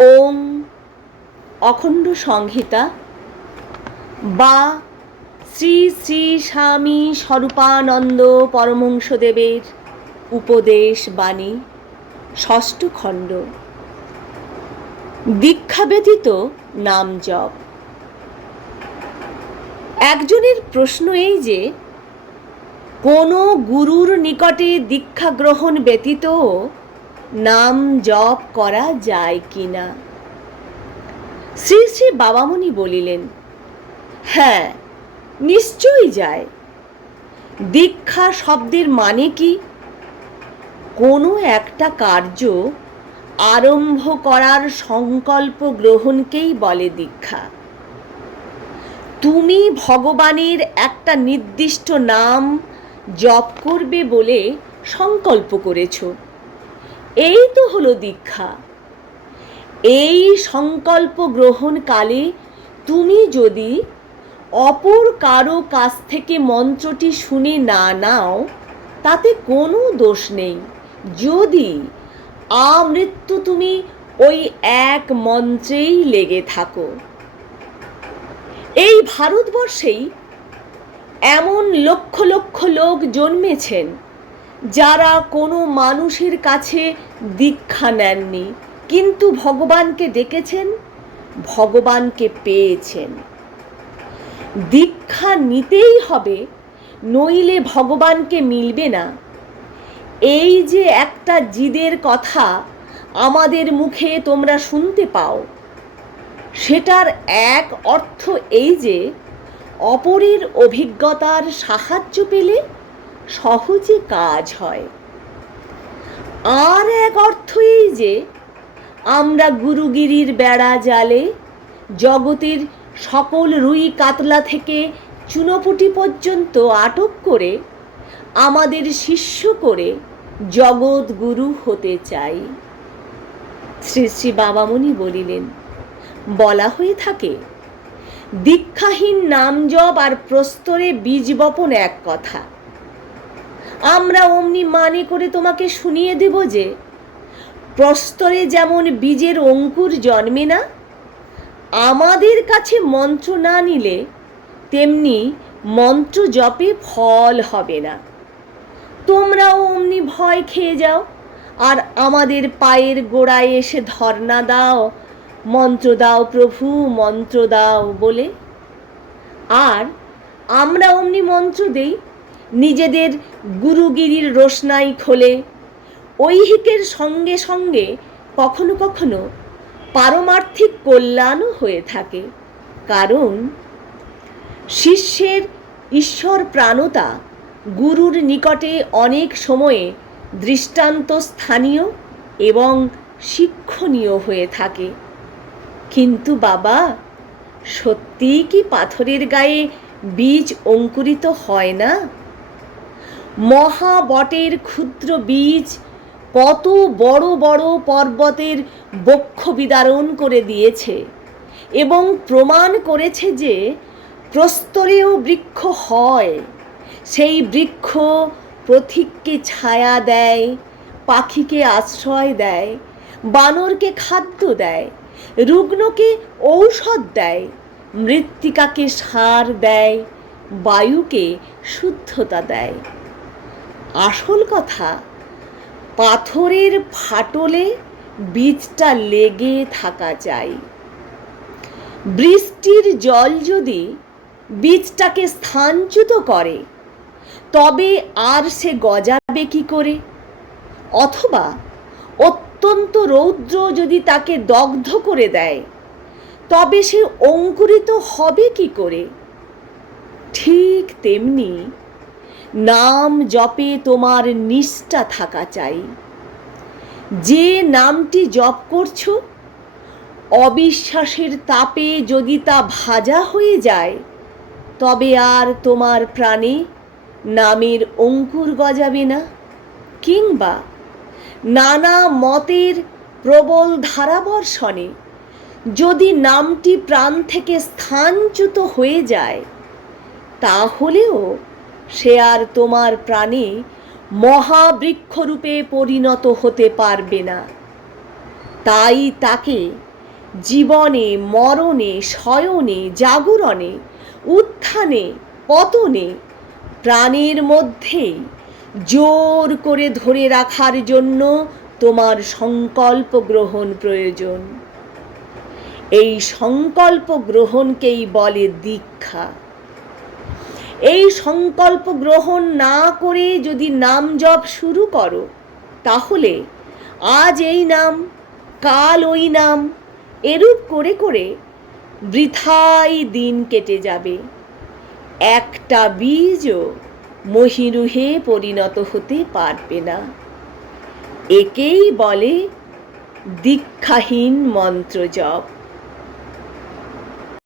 ওম অখণ্ড সংহিতা বা শ্রী শ্রী স্বামী স্বরূপানন্দ পরমংসদেবের উপদেশ বাণী, ষষ্ঠ খণ্ড। দীক্ষা ব্যতীত নাম জপ। একজনের প্রশ্ন এই যে, কোনো গুরুর নিকটে দীক্ষা গ্রহণ ব্যতীত নাম জপ করা যায় কি না শ্রী শ্রী বাবামণি বলিলেন হ্যাঁ নিশ্চয়ই যায়। দীক্ষা শব্দের মানে কি? কোনো একটা কার্য আরম্ভ করার সংকল্প গ্রহণকেই বলে দীক্ষা। তুমি ভগবানের একটা নির্দিষ্ট নাম জপ করবে বলে সংকল্প করেছ। এই তো হলো দীক্ষা। এই সংকল্প গ্রহণকালে তুমি যদি অপর কারও কাছ থেকে মন্ত্রটি শুনে না নাও, তাতে কোনো দোষ নেই। যদি আমৃত্যু তুমি ওই এক মন্ত্রেই লেগে থাকো। এই ভারতবর্ষেই এমন লক্ষ লক্ষ লোক জন্মেছেন যারা কোনো মানুষের কাছে দীক্ষা নেননি, কিন্তু ভগবানকে ডেকেছেন, ভগবানকে পেয়েছেন। দীক্ষা নিতেই হবে, নইলে ভগবানকে মিলবে না। এই যে একটা জিদের কথা আমাদের মুখে তোমরা শুনতে পাও, সেটার এক অর্থ এই যে, অপরের অভিজ্ঞতার সাহায্য পেলে সহজে কাজ হয়। আর এক অর্থ এই যে, আমরা গুরুগিরির বেড়া জালে জগতের সকল রুই কাতলা থেকে চুনোপুটি পর্যন্ত আটক করে আমাদের শিষ্য করে জগৎ গুরু হতে চাই। শ্রী শ্রী বাবামণি বলিলেন, বলা হয়ে থাকে, দীক্ষাহীন নাম জপ আর প্রস্তরে বীজ বপন এক কথা। আমরা অমনি মানে করে তোমাকে শুনিয়ে দেব যে, প্রস্তরে যেমন বীজের অঙ্কুর জন্মে না, আমাদের কাছে মন্ত্র না নিলে তেমনি মন্ত্র জপে ফল হবে না। তোমরাও অমনি ভয় খেয়ে যাও, আর আমাদের পায়ের গোড়ায় এসে ধর্ণা দাও, মন্ত্র দাও প্রভু, মন্ত্র দাও বলে। আর আমরা অমনি মন্ত্র দেই নিজেদের গুরুগিরির রোশনাই খোলে। ঐহিকের সঙ্গে সঙ্গে কখনো কখনো পারমার্থিক কল্যাণও হয়ে থাকে। কারণ শিষ্যের ঈশ্বর প্রাণতা গুরুর নিকটে অনেক সময়ে দৃষ্টান্ত স্থানীয় এবং শিক্ষণীয় হয়ে থাকে। কিন্তু বাবা, সত্যিই কি পাথরের গায়ে বীজ অঙ্কুরিত হয় না? মহাবটের ক্ষুদ্র বীজ কত বড় বড় পর্বতের বক্ষ বিদারণ করে দিয়েছে এবং প্রমাণ করেছে যে প্রস্তরেও বৃক্ষ হয়। সেই বৃক্ষ পথিককে ছায়া দেয়, পাখিকে আশ্রয় দেয়, বানরকে খাদ্য দেয়, রুগ্নকে ঔষধ দেয়, মৃত্তিকাকে সার দেয়, বায়ুকে শুদ্ধতা দেয়। আসল কথা, পাথরের ফাটলে বীজটা লেগে থাকা চাই বৃষ্টির জল যদি বীজটাকে স্থানচ্যুত করে, তবে আর সে গজাবে কি করে? অথবা অত্যন্ত রৌদ্র যদি তাকে দগ্ধ করে দেয়, তবে সে অঙ্কুরিত হবে কি করে? ঠিক তেমনি নাম জপে তোমার নিষ্ঠা থাকা চাই। যে নামটি জপ করছ, অবিশ্বাসের তাপে যদি তা ভাজা হয়ে যায়, তবে আর তোমার প্রাণে নামের অঙ্কুর গজাবে না। কিংবা নানা মতের প্রবল ধারাবর্ষণে যদি নামটি প্রাণ থেকে স্থানচ্যুত হয়ে যায়, তাহলেও সে আর তোমার প্রাণে মহাবৃক্ষরূপে পরিণত হতে পারবে না। তাই তাকে জীবনে, মরণে, শয়নে, জাগরণে, উত্থানে, পতনে, প্রাণের মধ্যেই জোর করে ধরে রাখার জন্য তোমার সংকল্প গ্রহণ প্রয়োজন। এই সংকল্প গ্রহণকেই বলে দীক্ষা। এই সংকল্প গ্রহণ না করে যদি নাম জপ শুরু করো, তাহলে আজ এই নাম, কাল ওই নাম, এরূপ করে করে বৃথাই দিন কেটে যাবে। একটা বীজও মহিরুহে পরিণত হতে পারবে না। একেই বলে দীক্ষাহীন মন্ত্র জপ